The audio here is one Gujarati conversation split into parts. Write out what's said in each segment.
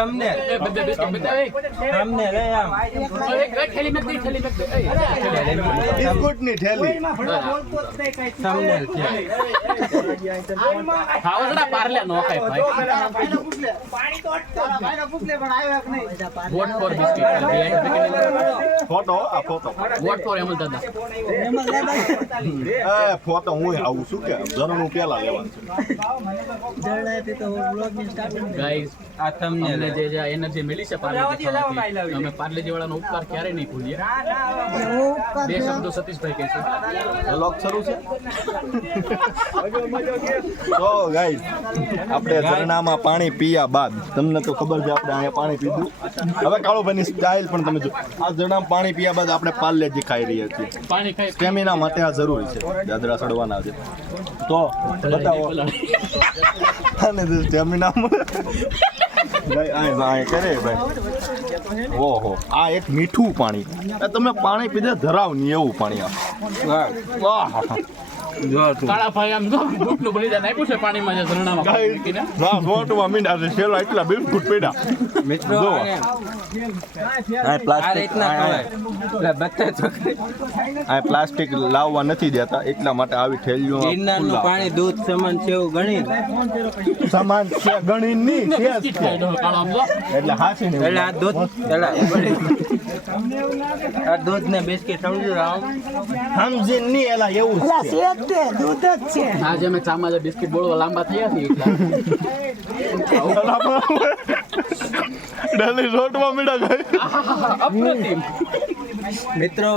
થંબનેલ લઈ આમ બિસ્કુટની થેલી થંબનેલ છે ખાવડા પારલે નો ખાય ભાઈ વોટ ફોર બિસ્કિટ ફોટો આ ફોટો વોટ ફોર એમલ દાદા એ ફોટો હું આવું છું કે જરનું પેલા લેવાનું છે ગાઈસ આ થંબનેલ અમને જે એનર્જી મળી છે પાર્લેજી ખાવાથી અમે પાર્લેજી વાળાનો ઉપકાર ક્યારે નહીં ભૂલીએ બે શબ્દો સતીશભાઈ કહે છે વ્લોગ શરૂ છે તો ગાઈસ આપણે ઝરણામાં પાણી પીયા બાદ તમને તો ખબર છે આપણે અહીંયા પાણી પીધું હવે કાળુભાઈની સ્ટાઇલ પણ તમે જો આ ઝરણામાં પાણી પીયા બાદ આપણે પાર્લેજી ખાઈ રહ્યા છીએ પાણી ખાઈ સ્ટેમિના માટે આ જરૂરી છે દાદરા સડવાના છે તો બતાવો અને સ્ટેમિના ભાઈ કરે ભાઈ ઓહો આ એક મીઠું પાણી તમે પાણી પીધે ધરાવ નહીં એવું પાણી આ વાહ કાળા ભાઈ આમ બુકનું બલિદાન આપ્યું છે પાણીમાં જે ઝરણામાં પાણી મૂકીને. ના સોટમાં મીંડા છે છેલ્લા એટલા બિસ્કુટ પડ્યા મિત્રો જો. આ રીતના ખવાય બધા છોકરી આ પ્લાસ્ટિક લાવવા નથી દેતા એટલા માટે આવી થેલીઓ ગિરનારનું પાણી દૂધ સમાન છે એવું ગણી સામાન છે ગણી ની છે જ બિસ્કિટ છે. ખાઈ દો કાળો આમ જો. એટલે હાસી ને એટલે આ દૂધ આ દૂધ ને બિસ્કિટ સમજો રામ સમજી ની એલા એવું જ છે આજે અમે ચામાં જે બિસ્કિટ બોળવા લાંબા થયા છે ડેલી રોટમાં મીડા ગઈ અપ્રતિમ મિત્રો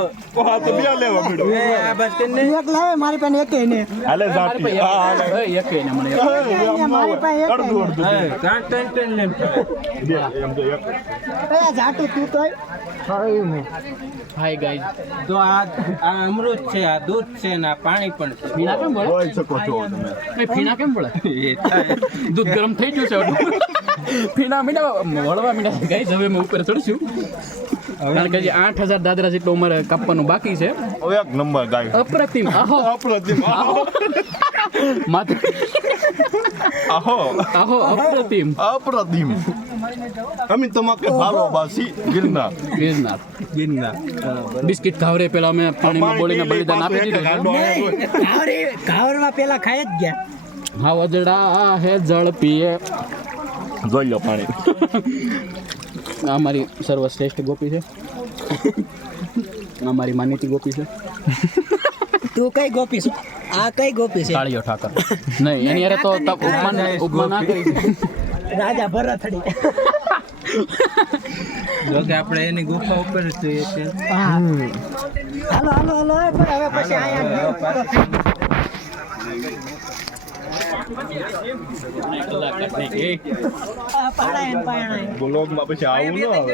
આ તો બે લેવા મીડો એ આ બસ કે હાલે જાતી હા હાલે એકે ને મને મારી પાસે અડધું કાંટ ટેન્શન ને બે એમ તો એક હાય ગાઈઝ તો આ અમૃત છે આ દૂધ છે ને આ પાણી પણ છે ફીણા કેમ પડે જોઈ શકો છો તમે એ ફીણા કેમ પડે એ થાય. દૂધ ગરમ થઈ ગયું છે હવે. ફીણા મીડા વળવા મીડા ગાઈઝ હવે અમે ઉપર ચડશું કારણ કે હજી 8000 દાદરા જેટલું અમારે કાપવાનું બાકી છે હવે એક નંબર ગાય અપ્રતિમ આહો અપ્રતિમ માત્ર આહો આહો અપ્રતિમ અપ્રતિમ અમે તમાકે ભાલો બાસી ગિરનાર ગિરનાર ગિરનાર બિસ્કિટ ખાવરે પેલા અમે પાણીમાં બોલીને બલિદાન આપી દીધું છે હા વજડા હે જળ પીએ જોઈ લો પાણી આ અમારી સર્વશ્રેષ્ઠ ગોપી છે અમારી માનીતી ગોપી છે તું કઈ ગોપી છે આ કઈ ગોપી છે કાળિયો ઠાકર નહીં એની અરે તો ઉપમાન ના કરી છે રાજા ભરતડી જો કે આપણે એની ગુફા ઉપર જ જોઈએ છે હાલો હાલો હાલો પણ હવે પછી અહીંયા પાણાય બ્લોગમાં પછી આવું ન આવે